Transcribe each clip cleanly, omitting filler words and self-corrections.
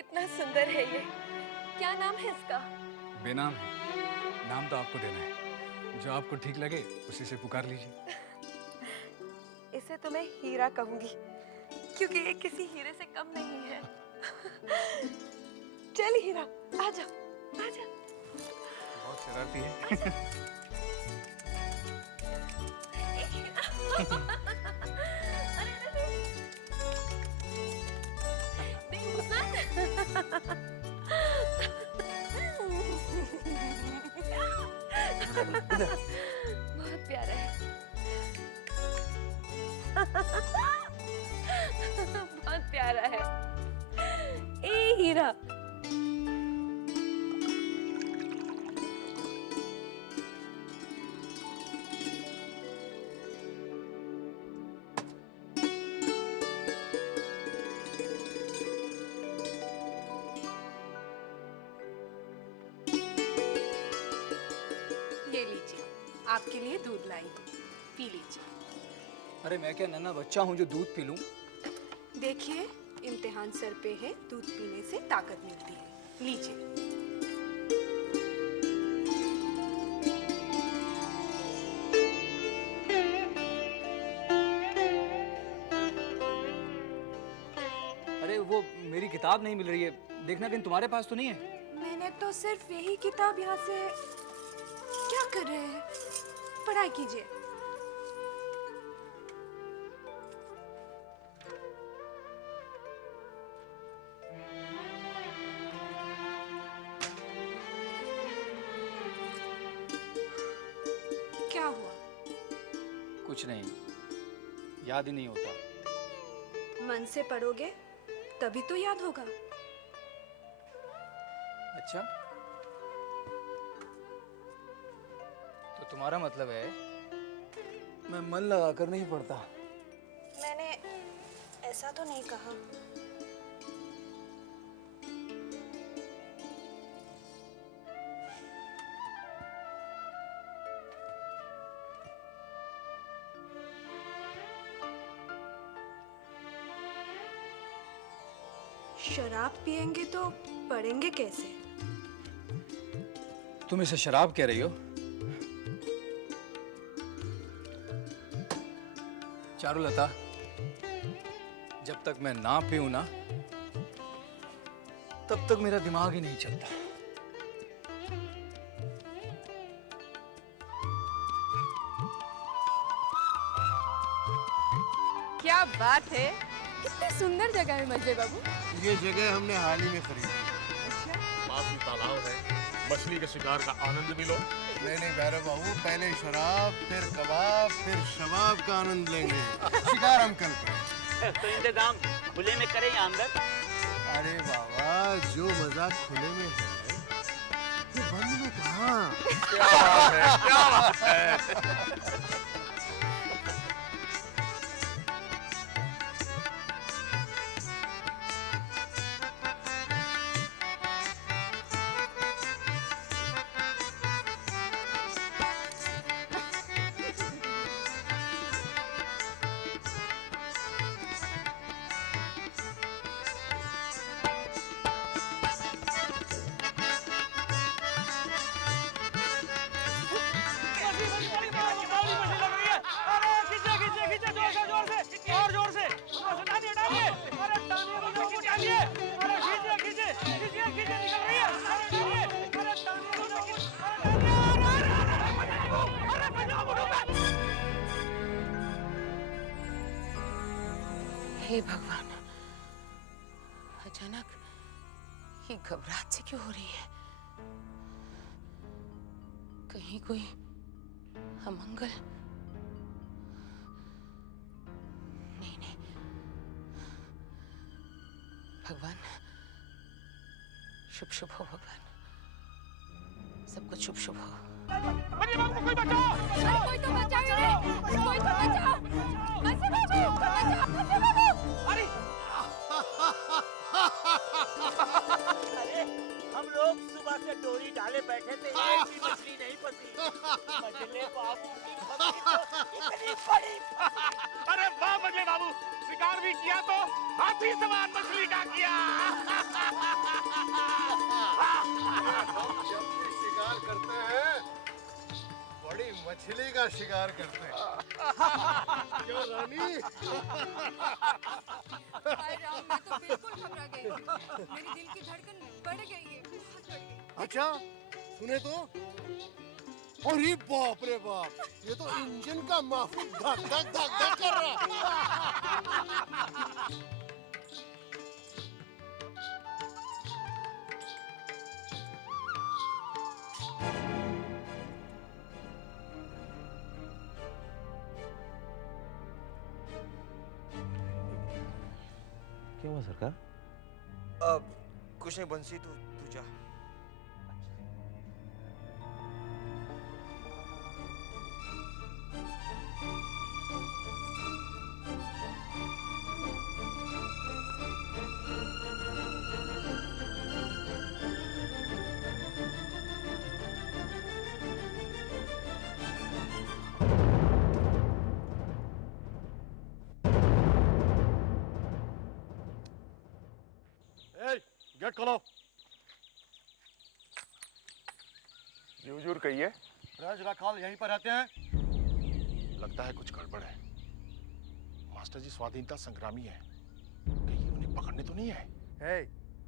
कितना सुंदर है ये। क्या नाम है इसका? बेनाम है, नाम तो आपको देना है। जो आपको ठीक लगे उसी से पुकार लीजिए। इसे तो मैं हीरा कहूंगी, क्योंकि ये किसी हीरे से कम नहीं है। चल हीरा, आजा, आजा। बहुत शरारती है। अरे अरे बहुत प्यारा है। बहुत प्यारा है। ए हीरा, ये लीजिए, आपके लिए दूध लाई हूँ, पी लीजिए। अरे मैं क्या नन्हा बच्चा हूँ जो दूध पी लूं? देखिए, इम्तिहान सर पे है, दूध पीने से ताकत मिलती है। लीजिए। अरे वो मेरी किताब नहीं मिल रही है, देखना कहीं तुम्हारे पास तो नहीं है? मैंने तो सिर्फ यही किताब यहाँ से। क्या कर रहे हैं? पढ़ाई कीजिए। क्या हुआ? कुछ नहीं, याद ही नहीं होता। मन से पढ़ोगे तभी तो याद होगा। अच्छा, तो तुम्हारा मतलब है मैं मन लगा कर नहीं पढ़ता? मैंने ऐसा तो नहीं कहा। शराब पिएंगे तो पढ़ेंगे कैसे? तुम इसे शराब कह रही हो? चारुलता, जब तक मैं ना पीऊं ना, तब तक मेरा दिमाग ही नहीं चलता। क्या बात है, कितनी सुंदर जगह है मजले बाबू। ये जगह हमने हाल ही में खरीदी। पास में तालाब है, मछली के शिकार का आनंद भी लो। नहीं भैरव बाबू, पहले शराब फिर कबाब फिर शबाब का आनंद लेंगे। शिकार हम कल करें। तो इंतजाम खुले में करें या अंदर? अरे बाबा, जो मजा खुले में है ये बंद में कहाँ? क्या बात है, क्या बात है। हे भगवान, अचानक ये घबराहट से क्यों हो रही है? कहीं कोई अमंगल? नहीं नहीं, भगवान शुभ शुभ हो, भगवान सब कुछ शुभ शुभ हो। अरे बाबू, कोई बचाओ! कोई तो बचाओ रे! कोई तो बचाओ! मजले बाबू, बचाओ मजले बाबू! अरे अरे, हम लोग सुबह से डोरी डाले बैठे थे, एक भी मछली नहीं फंसी। मजले बाबू की फंसी तो इतनी बड़ी। अरे वाह मजले बाबू, शिकार भी किया तो हाथी सवार मछली का किया। हम जब भी शिकार करते हैं बड़ी मछली का शिकार करते हैं। क्यों रानी? हाय राम, मैं तो बिल्कुल घबरा गई। मेरी दिल की धड़कन बढ़ गई है, बहुत बढ़ गई। अच्छा सुने तो, अरे बाप रे बाप, ये तो इंजन का माफिक धक धक धक धक कर रहा है। क्या हुआ सरकार? अब कुछ नहीं बंसी, तू जा। गेट खोलो। जूर कहिए। राज राखाल यहीं पर रहते हैं? लगता है कुछ गड़बड़ है। मास्टर जी स्वाधीनता संग्रामी है, कहीं उन्हें पकड़ने तो नहीं है?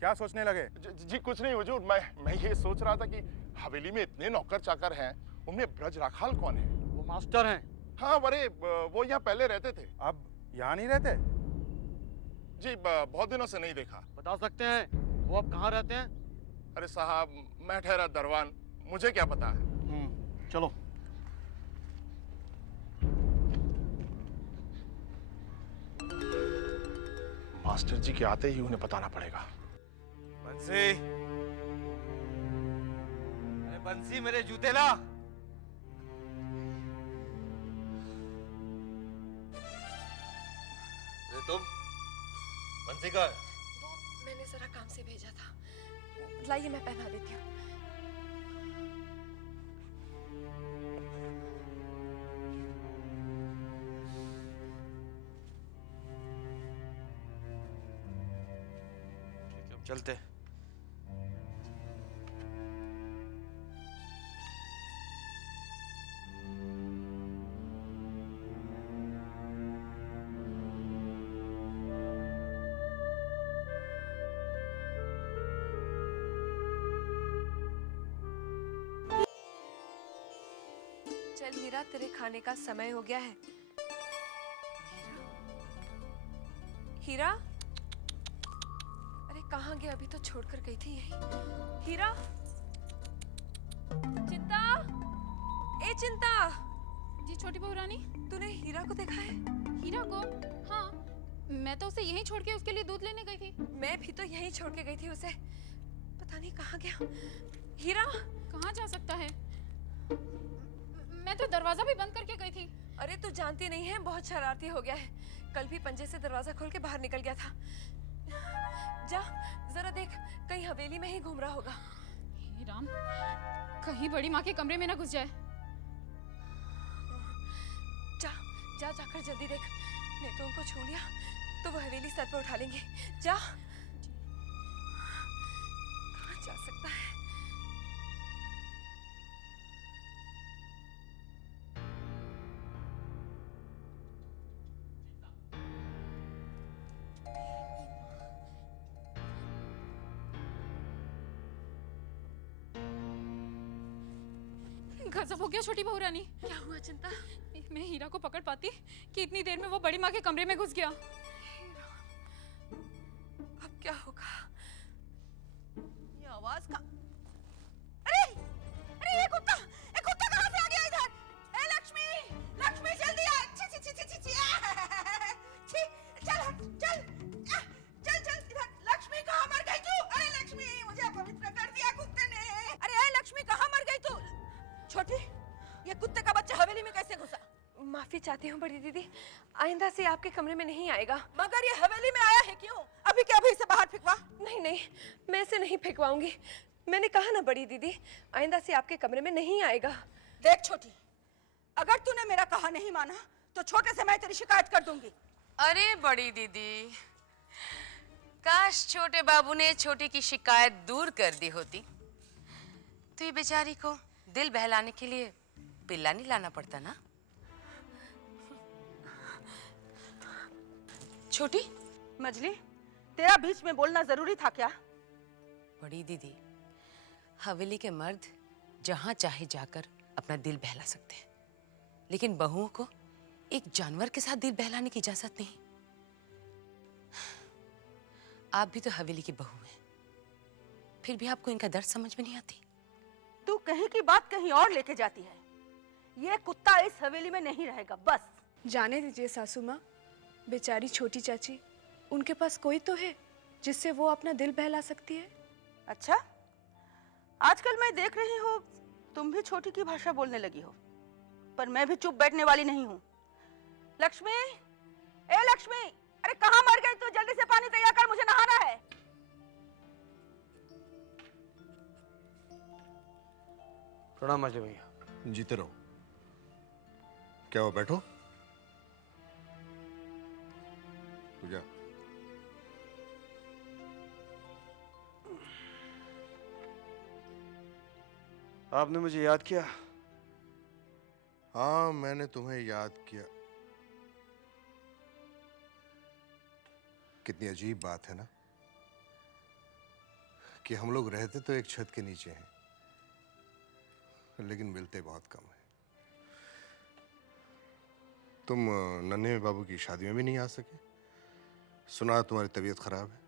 क्या सोचने लगे? जी कुछ नहीं हुजूर, मैं ये सोच रहा था कि हवेली में इतने नौकर चाकर हैं, उनमें ब्रज राखाल कौन है? वो मास्टर हैं। हाँ अरे वो यहाँ पहले रहते थे। अब यहाँ नहीं रहते? जी बहुत दिनों से नहीं देखा। बता सकते हैं वो अब कहाँ रहते हैं? अरे साहब मैं ठहरा दरवान, मुझे क्या पता है। चलो। मास्टर जी के आते ही उन्हें बताना पड़ेगा। बंसी, अरे बंसी मेरे जूते ला। अरे तुम बंसी का? वो मैंने जरा काम से भेजा था, लाइए मैं पहना देती हूँ। चलते। चल हीरा, तेरे खाने का समय हो गया है। हीरा, अरे कहाँ गया? अभी तो छोड़कर गई थी यही। हीरा, चिंता, ए चिंता। जी छोटी बहू रानी। तूने हीरा को देखा है? हीरा को? हाँ, मैं तो उसे यहीं छोड़ के उसके लिए दूध लेने गई थी। मैं भी तो यहीं छोड़ के गई थी उसे, पता नहीं कहाँ गया। हीरा कहाँ जा सकता है? मैं तो दरवाजा भी बंद करके गई थी। अरे तू जानती नहीं है, बहुत शरारती हो गया है। कल भी पंजे से दरवाजा खोल के बाहर निकल गया था। जा जरा देख, कहीं हवेली में ही घूम रहा होगा। हे राम, कहीं बड़ी माँ के कमरे में ना घुस जाए। जा जा जाकर जल्दी देख, नहीं तो उनको छू लिया तो वो हवेली सर पर उठा लेंगे। जा। कहाँ जा सकता है? गजब हो गया छोटी बहू रानी। क्या हुआ चिंता? मैं हीरा को पकड़ पाती कि इतनी देर में वो बड़ी माँ के कमरे में घुस गया। अब क्या होगा? ये आवाज का? अरे अरे ये कुत्ता कहाँ से आ गया इधर? ए लक्ष्मी, लक्ष्मी जल्दी आ। छी छी छी छी छी छी छी, चल चल चल चल इधर। लक्ष्मी कहाँ मर गई तू? अरे लक्ष्मी, मुझे अपवित्र कर दिया कुत्ते ने। अरे लक्ष्मी कहाँ मर गई तू? छोटी, ये कुत्ते का बच्चा हवेली में कैसे घुसा? माफी चाहती हूँ बड़ी दीदी, आइंदा से आपके कमरे में नहीं आएगा। मगर ये हवेली में आया है क्यों? अभी के अभी इसे बाहर फेंकवा। नहीं नहीं, मैं इसे नहीं फेंकवाऊंगी। मैंने कहा ना बड़ी दीदी, आइंदा से आपके कमरे में नहीं आएगा। देख छोटी, अगर तूने मेरा कहा नहीं माना तो छोटे से मैं तेरी शिकायत कर दूंगी। अरे बड़ी दीदी, काश छोटे बाबू ने छोटी की शिकायत दूर कर दी होती तो ये बेचारी को दिल बहलाने के लिए पिल्ला नहीं लाना पड़ता ना। छोटी, मजली, तेरा बीच में बोलना जरूरी था क्या? बड़ी दीदी, हवेली के मर्द जहां चाहे जाकर अपना दिल बहला सकते हैं, लेकिन बहुओं को एक जानवर के साथ दिल बहलाने की इजाजत नहीं। आप भी तो हवेली की बहू हैं, फिर भी आपको इनका दर्द समझ में नहीं आती। तू कहीं की बात कहीं और लेके जाती है। ये कुत्ता इस हवेली में नहीं रहेगा, बस। जाने दीजिए सासू माँ, बेचारी छोटी चाची, उनके पास कोई तो है जिससे वो अपना दिल बहला सकती है। अच्छा, आजकल मैं देख रही हूँ तुम भी छोटी की भाषा बोलने लगी हो, पर मैं भी चुप बैठने वाली नहीं हूँ। लक्ष्मी, ए लक्ष्मी, अरे कहाँ मर गई तू? जल्दी से पानी तैयार कर, मुझे नहाना है। प्रणाम मजली भैया। जीते रहो। क्या हो, बैठो। पूजा, आपने मुझे याद किया? हाँ, मैंने तुम्हें याद किया। कितनी अजीब बात है ना कि हम लोग रहते तो एक छत के नीचे हैं, लेकिन मिलते बहुत कम है। तुम नन्हे बाबू की शादी में भी नहीं आ सके। सुना तुम्हारी तबीयत खराब है।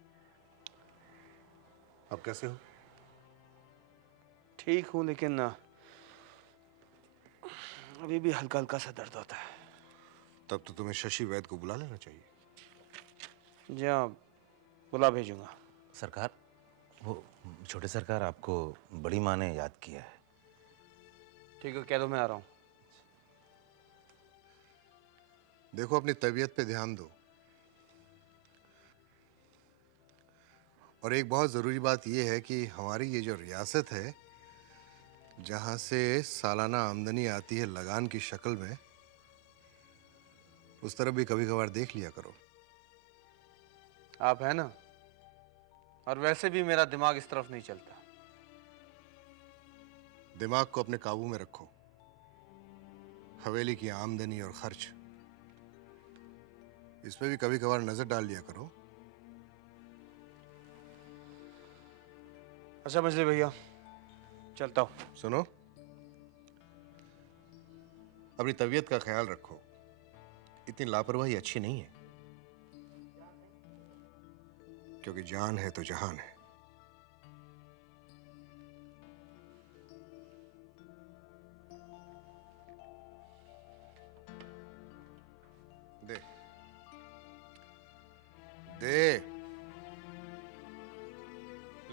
अब कैसे हो? ठीक हूँ, लेकिन अभी भी हल्का हल्का सा दर्द होता है। तब तो तुम्हें शशि वैद्य को बुला लेना चाहिए। जी हाँ, बुला भेजूंगा। सरकार, वो छोटे सरकार आपको बड़ी माँ ने याद किया है। ठीक है, कह दो मैं आ रहा हूँ। देखो, अपनी तबीयत पे ध्यान दो। और एक बहुत ज़रूरी बात यह है कि हमारी ये जो रियासत है, जहाँ से सालाना आमदनी आती है लगान की शक्ल में, उस तरफ भी कभी कभार देख लिया करो। आप है ना, और वैसे भी मेरा दिमाग इस तरफ नहीं चलता। दिमाग को अपने काबू में रखो। हवेली की आमदनी और खर्च, इस पे भी कभी कभार नजर डाल लिया करो। अच्छा मजली भैया, चलता हूँ। सुनो, अपनी तबीयत का ख्याल रखो। इतनी लापरवाही अच्छी नहीं है, क्योंकि जान है तो जहान है। दे दे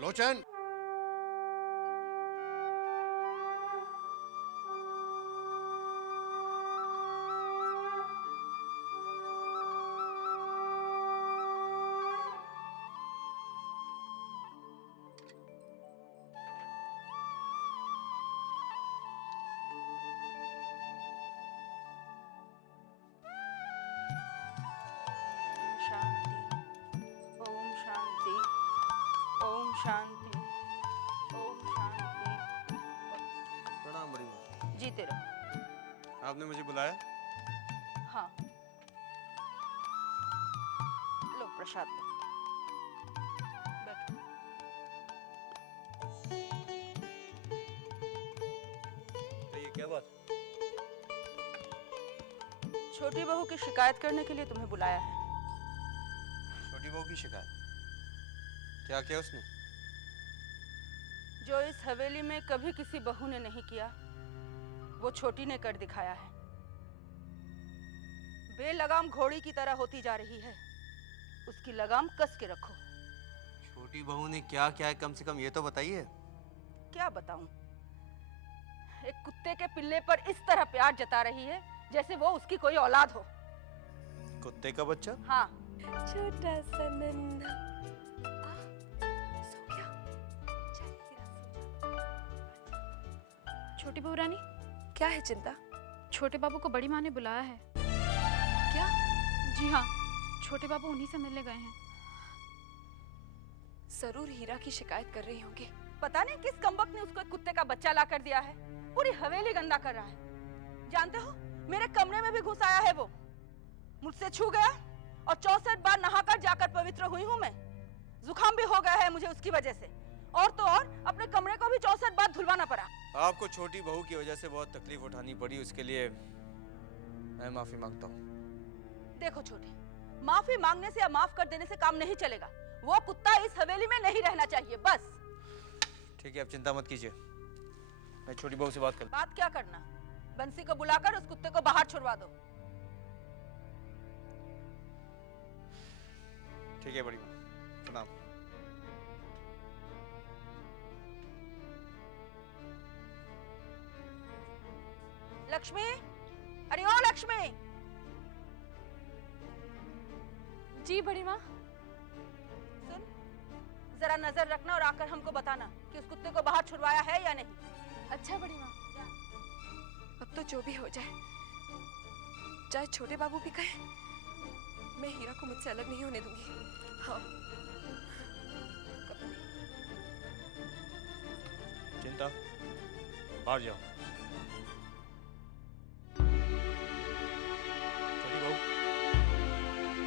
लोचन। शांति, ओम शांति, ओम शांति, ओम शांति। प्रणाम बड़ी माँ। जीते रहो। आपने मुझे बुलाया? हाँ, लो प्रसाद लो। बैठो। तो ये क्या बात? छोटी बहू की शिकायत करने के लिए तुम्हें बुलाया है। छोटी बहू की शिकायत? क्या किया उसने? जो इस हवेली में कभी किसी बहू ने नहीं किया, वो छोटी ने कर दिखाया है। बेलगाम घोड़ी की तरह होती जा रही है, उसकी लगाम कस के रखो। छोटी बहू ने क्या किया है, कम से कम ये तो बताइए। क्या बताऊं? एक कुत्ते के पिल्ले पर इस तरह प्यार जता रही है जैसे वो उसकी कोई औलाद हो। कुत्ते का बच्चा? हाँ। छोटा सा नन्हा सो गया। चल हीरा, सो जा। छोटी बहू रानी, क्या है चिंता? छोटे बाबू को बड़ी माँ ने बुलाया है। क्या? जी हाँ, छोटे बाबू उन्हीं से मिलने गए हैं। जरूर हीरा की शिकायत कर रही होंगी। पता नहीं किस कमबख्त ने उसको एक कुत्ते का बच्चा ला कर दिया है। पूरी हवेली गंदा कर रहा है। जानते हो, मेरे कमरे में भी घुस आया है वो। मुझसे छू गया और 64 बार नहाकर जाकर पवित्र हुई हूँ मैं। जुकाम भी हो गया है मुझे उसकी वजह से। और तो और अपने कमरे को भी 64 बार धुलवाना पड़ा। आपको छोटी बहू की वजह से बहुत तकलीफ उठानी पड़ी, उसके लिए मैं माफी मांगता हूँ। देखो छोटे, माफी मांगने से या माफ कर देने से काम नहीं चलेगा। वो कुत्ता इस हवेली में नहीं रहना चाहिए, बस। ठीक है, आप चिंता मत कीजिए, मैं छोटी बहू से बात कर। बात क्या करना, बंसी को बुलाकर उस कुत्ते को बाहर छुड़वा दो। ठीक है बड़ी माँ, प्रणाम। लक्ष्मी, अरे ओ लक्ष्मी। जी बड़ी माँ। सुन, जरा नजर रखना और आकर हमको बताना कि उस कुत्ते को बाहर छुड़वाया है या नहीं। अच्छा बड़ी माँ। अब तो जो भी हो जाए, चाहे छोटे बाबू भी कहे, मैं हीरा को मुझसे अलग नहीं होने दूंगी। हाँ, चिंता, बाहर जाओ। छोटी बहू,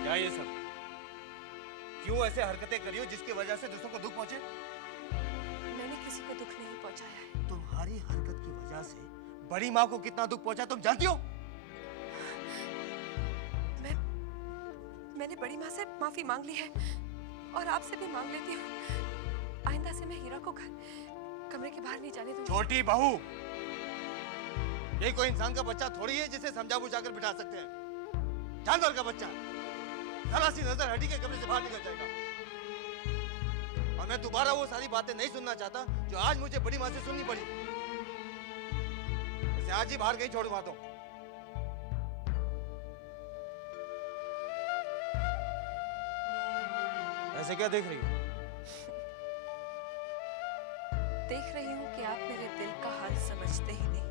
क्या ये सब? क्यों ऐसे हरकतें करी हो जिसकी वजह से दूसरों को दुख पहुंचे? मैंने किसी को दुख नहीं पहुंचाया है। तुम्हारी हरकत की वजह से बड़ी माँ को कितना दुख पहुंचा तुम जानती हो? मैंने बड़ी माँ से माफी मांग ली है और आपसे भी मांग लेती हूँ। आइंदा से मैं हीरा को कमरे के बाहर नहीं जाने दूंगी। छोटी बहू, ये कोई इंसान का बच्चा थोड़ी है जिसे समझा बुझाकर बिठा सकते हैं। जानवर का बच्चा जरा सी नजर हटी के कमरे से बाहर निकल जाएगा। और मैं दोबारा वो सारी बातें नहीं सुनना चाहता जो आज मुझे बड़ी माँ से सुननी पड़ी। इसे आज ही बाहर कहीं छोड़वा दो। ऐसे क्या देख रही हो? देख रही हूँ कि आप मेरे दिल का हाल समझते ही नहीं,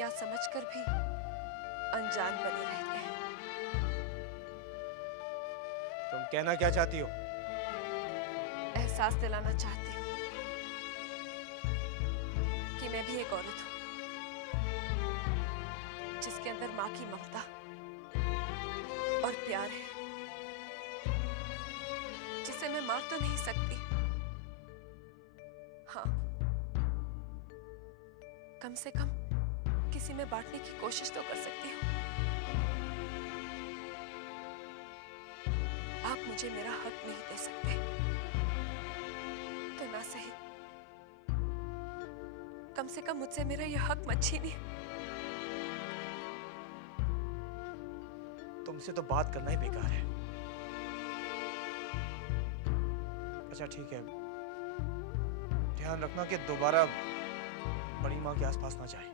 या समझकर भी अनजान बने रहते हैं। तुम कहना क्या चाहती हो? एहसास दिलाना चाहती हूँ कि मैं भी एक औरत हूँ जिसके अंदर माँ की ममता और प्यार है, जिसे मैं मार तो नहीं सकती, हाँ, कम से कम किसी में बांटने की कोशिश तो कर सकती हूँ। आप मुझे मेरा हक नहीं दे सकते तो ना सही, कम से कम मुझसे मेरा यह हक मत छीनिए। तुमसे तो बात करना ही बेकार है। अच्छा ठीक है, ध्यान रखना कि दोबारा बड़ी माँ के आसपास ना जाए।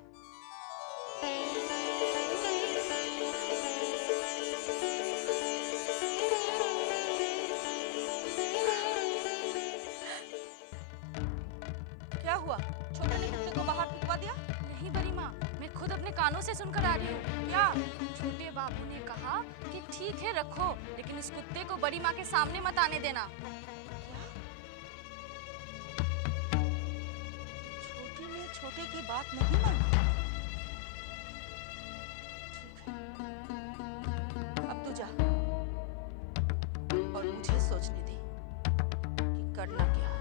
क्या हुआ? छोटे ने कुत्ते को बाहर फेंकवा दिया? नहीं बड़ी माँ, मैं खुद अपने कानों से सुनकर आ रही हूँ। क्या? छोटे बाबू ने कहा कि ठीक है रखो, लेकिन उस कुत्ते को बड़ी माँ के सामने मत आने देना। छोटी ने छोटे की बात नहीं मानी। अब तू जा और मुझे सोचने दे कि करना क्या है।